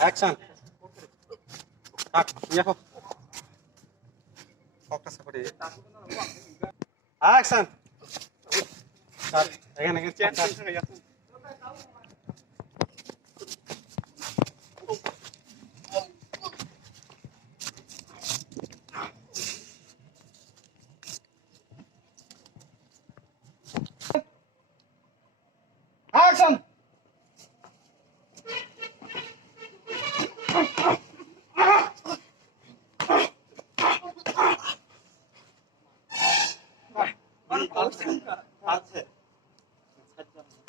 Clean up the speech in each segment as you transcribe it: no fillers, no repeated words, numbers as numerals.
Action. Tak, iya kok. Fokus seperti ini. Action. Tak, again. Action.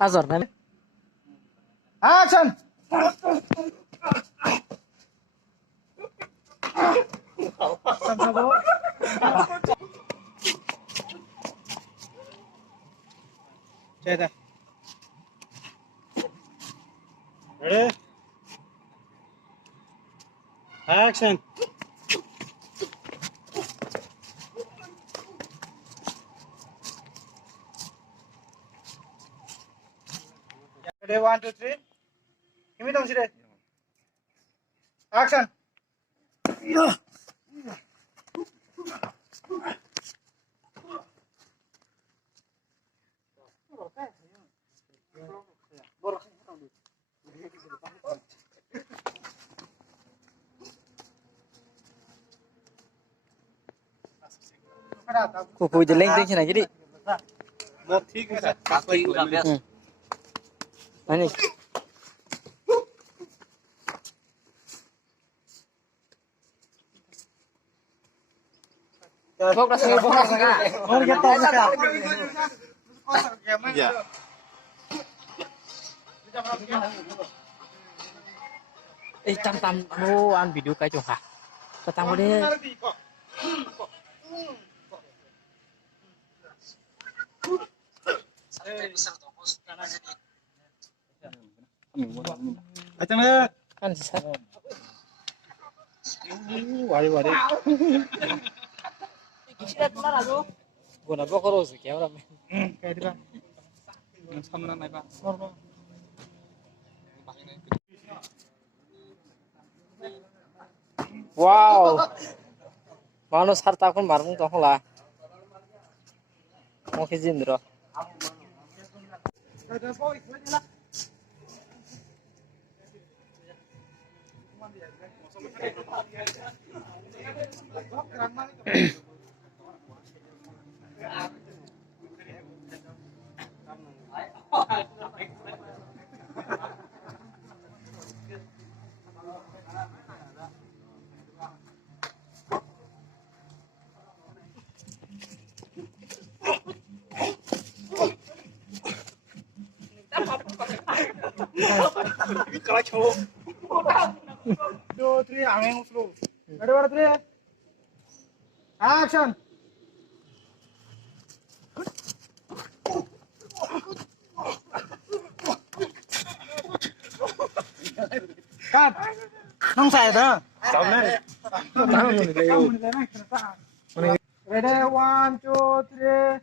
Azor na. Action. Chơi Ready? Action. Ready, 1, 2, 3. Give me the Action. Kuku jeleng ting sini jadi. Một ठीक है Ini. Fokus enggak? और क्या Ya. Tam lu an video cái chỗ hả? Tam vào đi. Action đi. Kan sisa. Waduh. Gua nak bawa kerus kayak orang. Kayak di bang. Sama naik bang. Wow. Manus harta aku marung toh lah. Mau kizin dulu. Kalah cowok. 2, 3, angin slow. Ready, 1, 2, 3. Action. Cut. Không xài đó. Chồng này. Ready, 1, 2, 3.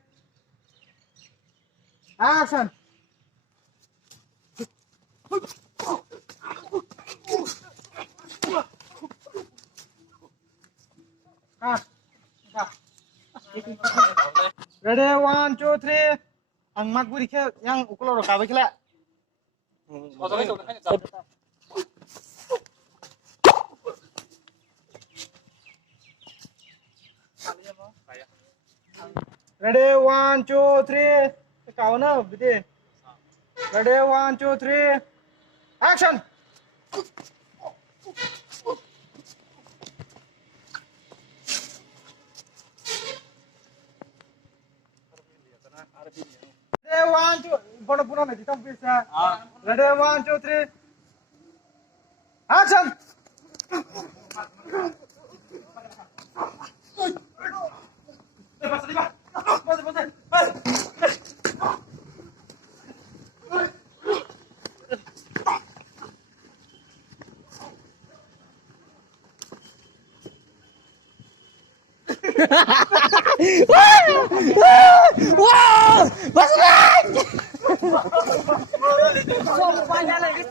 Action. Ready, 1, 2, 3. Ang magburi ke yang ukuloro kabe kila. Ready, 1, 2, 3. Kau na, bidi. Ready, 1, 2, 3. Action. Ready, 1, 2. Puno na dito bisa. Ready, 1, 2, 3. Action. Wow! Basraj! Banyak lagi.